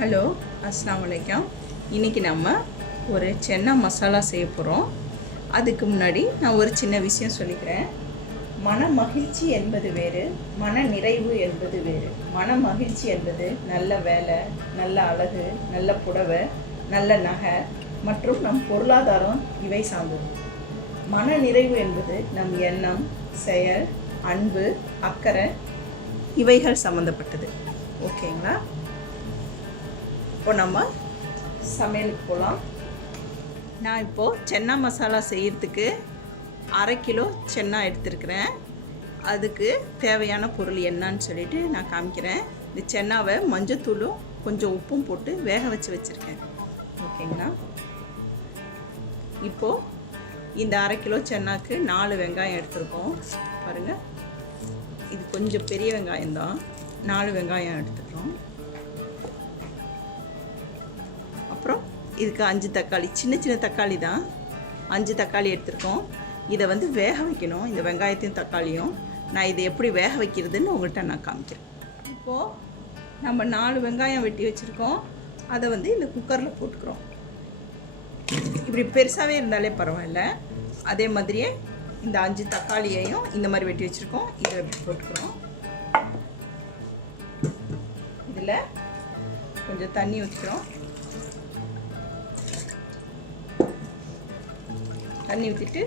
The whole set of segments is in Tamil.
ஹலோ, அஸ்ஸலாமு அலைக்கும். இன்றைக்கி நம்ம ஒரு சென்னா மசாலா செய்ய போகிறோம். அதுக்கு முன்னாடி நான் ஒரு சின்ன விஷயம் சொல்லிக்கிறேன். மன மகிழ்ச்சி என்பது வேறு, மன நிறைவு என்பது வேறு. மன மகிழ்ச்சி என்பது நல்ல வேலை, நல்ல அழகு, நல்ல புடவை, நல்ல நகை மற்றும் நம் பொருளாதாரம் இவை சார்ந்தது. மன நிறைவு என்பது நம் எண்ணம், செயல், அன்பு, அக்கறை இவைகள் சம்மந்தப்பட்டது. ஓகேங்களா? இப்போ நம்ம சமையலுக்கு போகலாம். நான் இப்போது சென்னா மசாலா செய்கிறதுக்கு 1/2 கிலோ சென்னா எடுத்துருக்கிறேன். அதுக்கு தேவையான பொருள் என்னன்னு சொல்லிட்டு நான் காமிக்கிறேன். இந்த சென்னாவை மஞ்சத்தூளும் கொஞ்சம் உப்பும் போட்டு வேக வச்சுருக்கேன். ஓகேங்களா? இப்போது இந்த 1/2 கிலோ சென்னாக்கு 4 வெங்காயம் எடுத்துருக்கோம். பாருங்கள், இது கொஞ்சம் பெரிய வெங்காயம் தான். 4 வெங்காயம் எடுத்துக்கிறோம். அப்புறம் இதுக்கு 5 தக்காளி, சின்ன சின்ன தக்காளி தான். 5 தக்காளி எடுத்துருக்கோம். இதை வந்து வேக வைக்கணும், இந்த வெங்காயத்தையும் தக்காளியும். நான் இதை எப்படி வேக வைக்கிறதுன்னு உங்கள்கிட்ட நான் காமிக்கிறேன். இப்போது நம்ம 4 வெங்காயம் வெட்டி வச்சுருக்கோம். அதை வந்து இந்த குக்கரில் போட்டுக்கிறோம். இப்படி பெருசாகவே இருந்தாலே பரவாயில்ல. அதே மாதிரியே இந்த 5 தக்காளியையும் இந்த மாதிரி வெட்டி வச்சுருக்கோம். இதை போட்டுக்கிறோம். இதில் கொஞ்சம் தண்ணி ஊற்றிக்கிறோம். தண்ணி ஊற்றிட்டு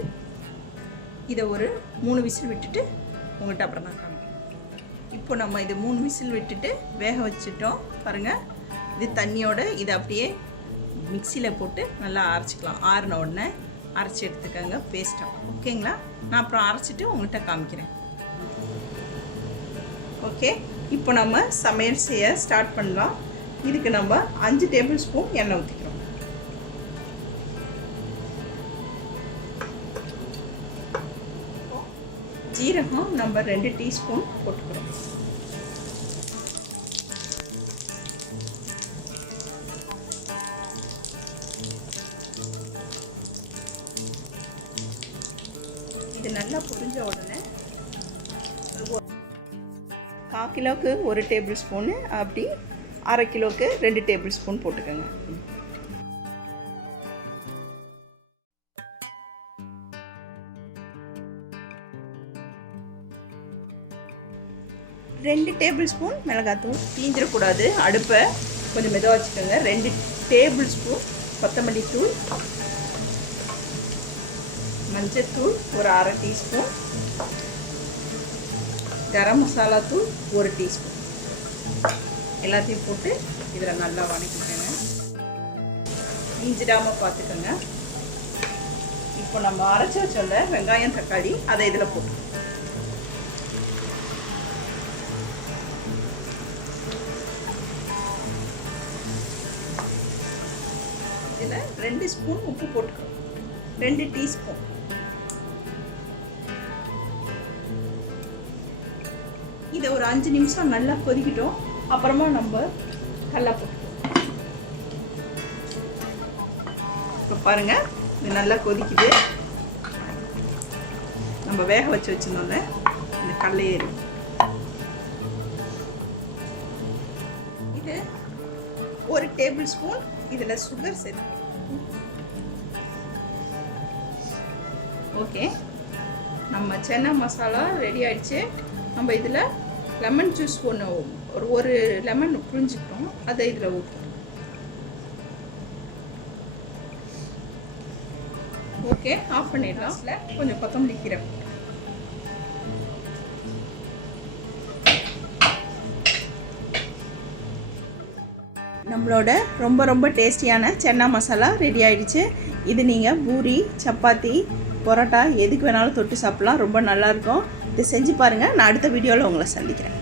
இதை ஒரு 3 விசில் விட்டுட்டு உங்கள்கிட்ட அப்புறம் நான் காமிக்கிறேன். இப்போ நம்ம இது 3 விசில் விட்டுட்டு வேக வச்சுட்டோம். பாருங்கள், இது தண்ணியோடு இதை அப்படியே மிக்சியில் போட்டு நல்லா அரைச்சிக்கலாம். ஆறின உடனே அரைச்சி எடுத்துக்கோங்க பேஸ்ட்டாக. ஓகேங்களா? நான் அப்புறம் அரைச்சிட்டு உங்கள்கிட்ட காமிக்கிறேன். ஓகே, இப்போ நம்ம சமையல் செய்ய ஸ்டார்ட் பண்ணலாம். இதுக்கு நம்ம 5 டேபிள் ஸ்பூன் எண்ணெய் ஊற்றிக்கிறோம். ஜீரகம் நம்ம 2 டீஸ்பூன் போட்டுக்கிறோம். இது நல்லா பொரிஞ்ச உடனே 1/4 கிலோவுக்கு 1 டேபிள் ஸ்பூனு, அப்படி 1/2 கிலோவுக்கு 2 டேபிள் ஸ்பூன் போட்டுக்கோங்க. ரெண்டு டேபிள் ஸ்பூன் மிளகாத்தூள். தீஞ்சிடக்கூடாது, அடுப்பை கொஞ்சம் மெதுவாக வச்சுக்கோங்க. 2 டேபிள் ஸ்பூன் கொத்தமல்லி தூள், மஞ்சத்தூள் ஒரு 1/2 டீஸ்பூன், கரம் மசாலா தூள் 1 டீஸ்பூன். எல்லாத்தையும் போட்டு இதில் நல்லா வதக்கிக்கோங்க. தீஞ்சிடாமல் பார்த்துக்கோங்க. இப்போ நம்ம அரைச்சி வச்சோம்ல வெங்காயம் தக்காளி, அதை இதில் போட்டு இதில் 2 ஸ்பூன் உப்பு போட்டுக்கிறோம். 2 டீஸ்பூன். இதை ஒரு 5 நிமிஷம் நல்லா கொதிக்கிட்டோம். அப்புறமா நம்ம கடலை போட்டுக்கிறோம். இப்போ பாருங்கள், இது நல்லா கொதிக்குது. நம்ம வேக வச்சு வச்சுருந்தோம்ல இந்த கடலையே இருக்கு. இது 1 டேபிள் ஸ்பூன் இதில் சுகர் சேர்த்து. ஓகே, நம்ம சென்னா மசாலா ரெடி ஆயிடுச்சு. நம்ம இதில் லெமன் ஜூஸ் ஒரு லெமன் புரிஞ்சுக்கிட்டோம், அதை இதில் ஊற்றணும். ஓகே, ஆஃப் பண்ணிடலாம். கொஞ்சம் கொத்தமல்லி கீரை. நம்மளோட ரொம்ப ரொம்ப டேஸ்டியான சென்னா மசாலா ரெடி ஆகிடுச்சு. இது நீங்கள் பூரி, சப்பாத்தி, பரோட்டா எதுக்கு வேணாலும் தொட்டு சாப்பிட்லாம். ரொம்ப நல்லாயிருக்கும். இதை செஞ்சு பாருங்கள். நான் அடுத்த வீடியோவில் உங்களை சந்திக்கிறேன்.